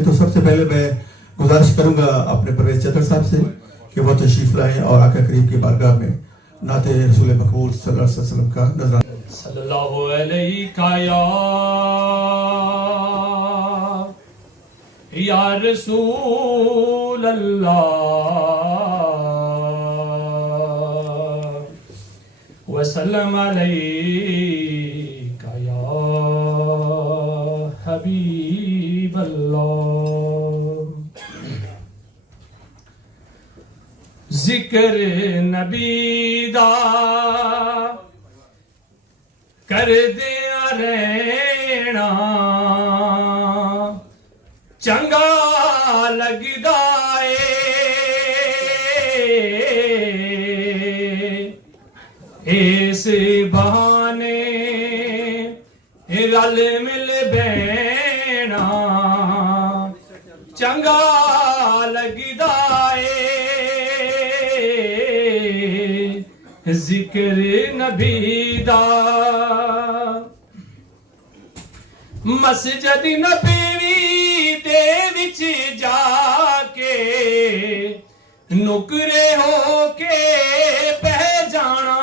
पहले तो सबसे पहले मैं गुजारिश करूंगा अपने परवेज चतर साहब से कि वो तशरीफ लाएं और आका करीम की बारगाह में नाते रसूल मकबूल सल्लल्लाहु अलैहि वसल्लम का नजराना सल्लल्लाहु अलैहि या रसूल अल्लाह वसल्लम अलैका या हबीब अल्लाह। जिक्र नबी दा कर दिया रहना चंगा लगदा इस बहाने रल मिल बैना चंगा लगदा जिक्र नबी दा। मस्जिद नबवी दे विच जाके नुकरे हो के बह जाना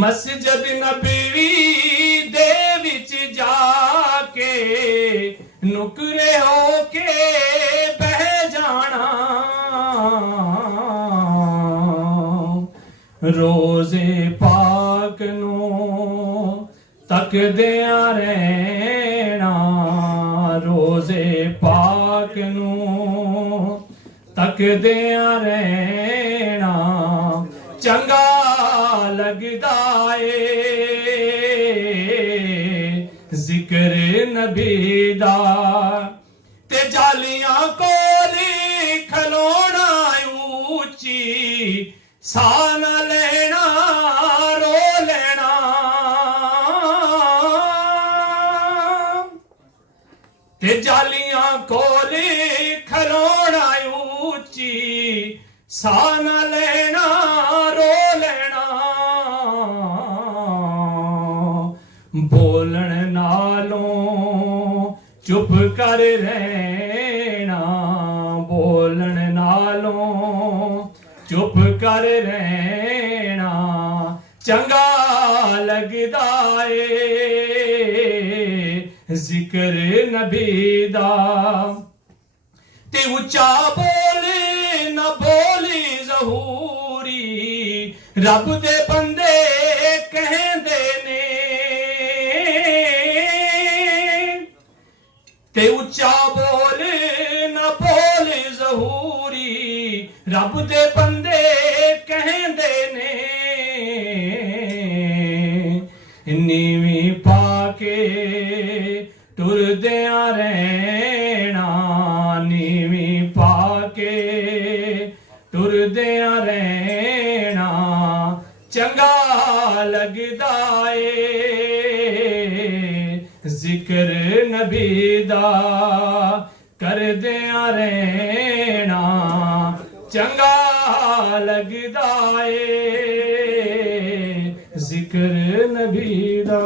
मस्जिद नबवी दे विच जाके नुकरे हो के बह जाना रोजे पाक नू तकदिया रहना रोजे पाक नू तकदिया रहना चंगा लगदा जिक्र नबी दा। ते जालियां कोली खलोना ऊंची सा न लेना रो लेना ते जालियां कोली खलोना ऊंची सा न लेना रो लेना बोलन नालों चुप कर रहना बोलन नालों चुप कर रहना चंगा लगदा जिक्र नबी दा। ते उच्चा बोल न बोली ज़हूरी रब दे बंदे कहंदे ने ते उच्चा बोल न बोल ज़हूरी रब दे बंदे कहंदे ने नीवी पाके टुरदिया रहना नीवी पाके टुरदिया रहना चंगा लगदा जिक्र नबी दा करदिया रहना चंगा लगदा जिक्र नबी दा।